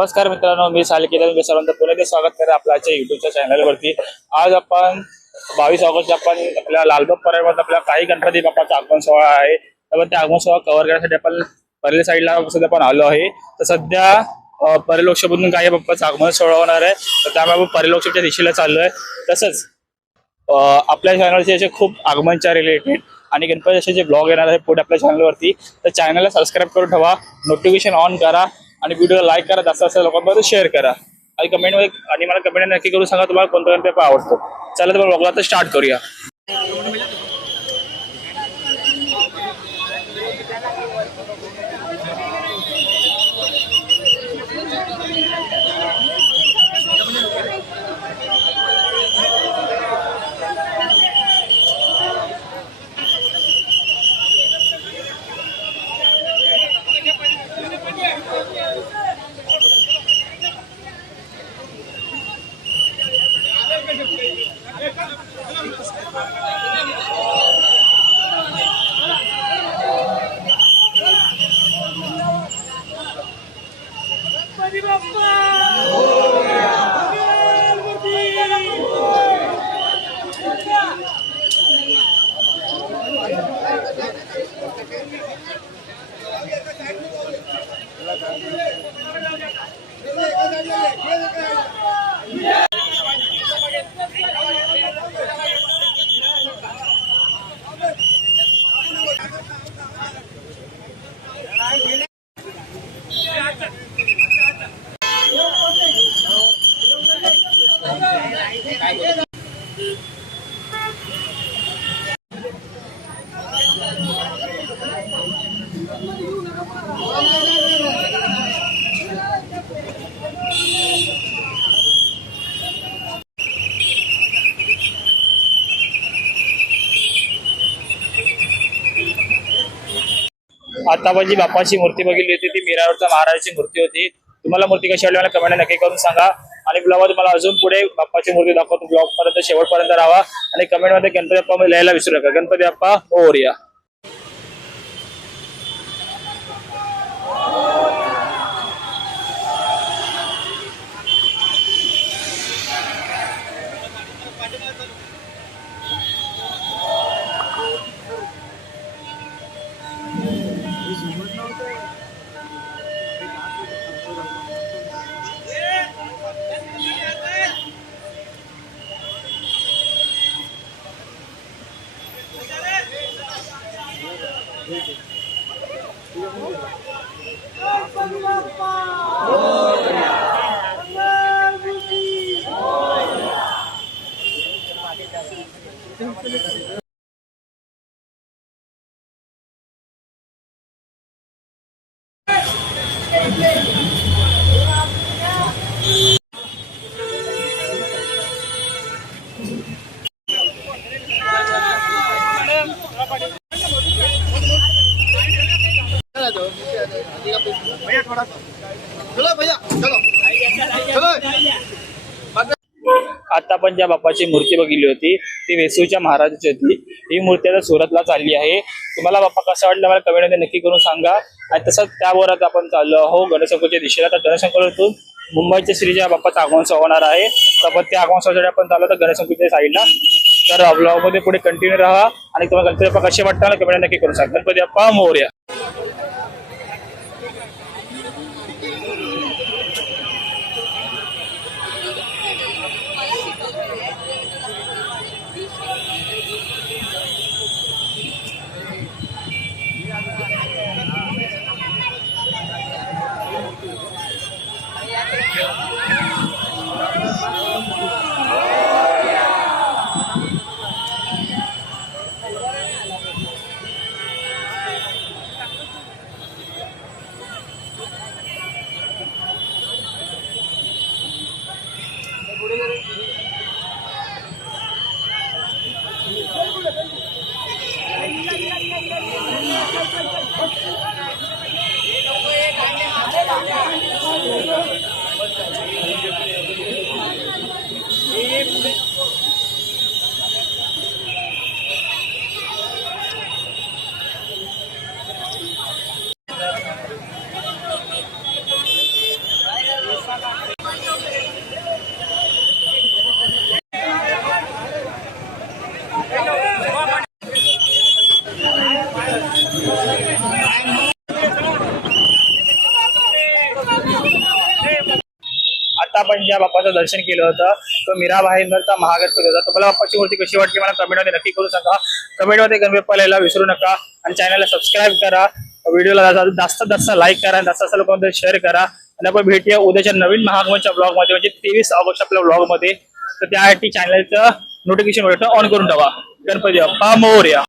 नमस्कार मित्रांनो, मी सालिकेदार सर्वांचं पुन्हा एकदा स्वागत करतो आपल्या आजच्या युट्यूबच्या चॅनलवरती। आज आपण 22 ऑगस्ट आपण आपल्या लालबाग परळमध्ये आपल्या काही गणपती बाप्पाचा आगमन सोहळा आहे। तर त्या आगमन सोहळा कव्हर करण्यासाठी आपण परळी साईडला सध्या आपण आलो आहे। तर सध्या परळी लोकसभेतून काही बाप्पाचा आगमन सोहळा होणार आहे, तर त्यामुळे आपण परळी लोकसभेच्या दिशेला चाललोय। तसंच आपल्या चॅनलचे असे खूप आगमनच्या रिलेटेड आणि गणपती असे जे ब्लॉग येणार आहे पुढे आपल्या चॅनलवरती, तर चॅनलला सबस्क्राईब करून ठेवा, नोटिफिकेशन ऑन करा आणि व्हिडिओला लाईक करा, जास्त लोकांपर्यंत शेअर करा आणि कमेंटमध्ये आणि मला कमेंट नक्की करून सांगा तुम्हाला कोणता गणपती आवडतो। चला तर ब्लॉगला आता स्टार्ट करूया। आता आपण जी बाप्पाची मूर्ती बघितली होती ती मीरावरच्या महाराजाची मूर्ती होती। तुम्हाला मूर्ती कशी वाटली मला कमेंट नक्की करून सांगा आणि ब्लॉगमध्ये तुम्हाला अजून पुढे बाप्पाची मूर्ती दाखवतो। ब्लॉग पर्यंत शेवटपर्यंत राहा आणि कमेंटमध्ये गणपती बाप्पा लिहायला विसरू नका। गणपती बाप्पा मोरया। आता आपण ज्या बाप्पाची मूर्ती बघितली होती ती वेसूच्या महाराजाची होती। ही मूर्ती आता सुरतला चालली आहे। तुम्हाला बाप्पा कसा वाटला मला कमेंटमध्ये नक्की करून सांगा। आणि तसंच त्यावर आता आपण चाललो आहो गणेशंकरच्या दिशेला। तर गणेशंकरतून मुंबईच्या श्रीच्या बाप्पाचा आगमन सोहळा होणार आहे। तर आपण त्या आगमन सोहळ्यासाठी आपण चाललो तर गणेशंकरच्या साईडला। तर ब्लॉगमध्ये पुढे कंटिन्यू राहा आणि तुम्हाला गणपती बाप्पा कसे वाटतात कमेंट नक्की करून सांगा। गणपती बाप्पा मोरया। आता आपण ज्या बाप्पाचं दर्शन केलं होतं तो मीरा भाईंदरचा महागणपती होता. तुम्हाला बाप्पाची मूर्ती कशी वाटली मला कमेंटमध्ये नक्की करू सांगा. कमेंटमध्ये गणपती बाप्पाला यायला विसरू नका आणि चॅनलला सबस्क्राईब करा. व्हिडिओला जास्तीत जास्त लाईक करा, जास्त लोकांमध्ये शेअर करा. आणि आपण भेटूया उद्याच्या नवीन महागमनच्या ब्लॉगमध्ये म्हणजे 23 ऑगस्ट आपल्या ब्लॉगमध्ये. तर त्यासाठी चॅनलचं नोटिफिकेशन ऑन करून ठेवा. गणपती बाप्पा मोरया.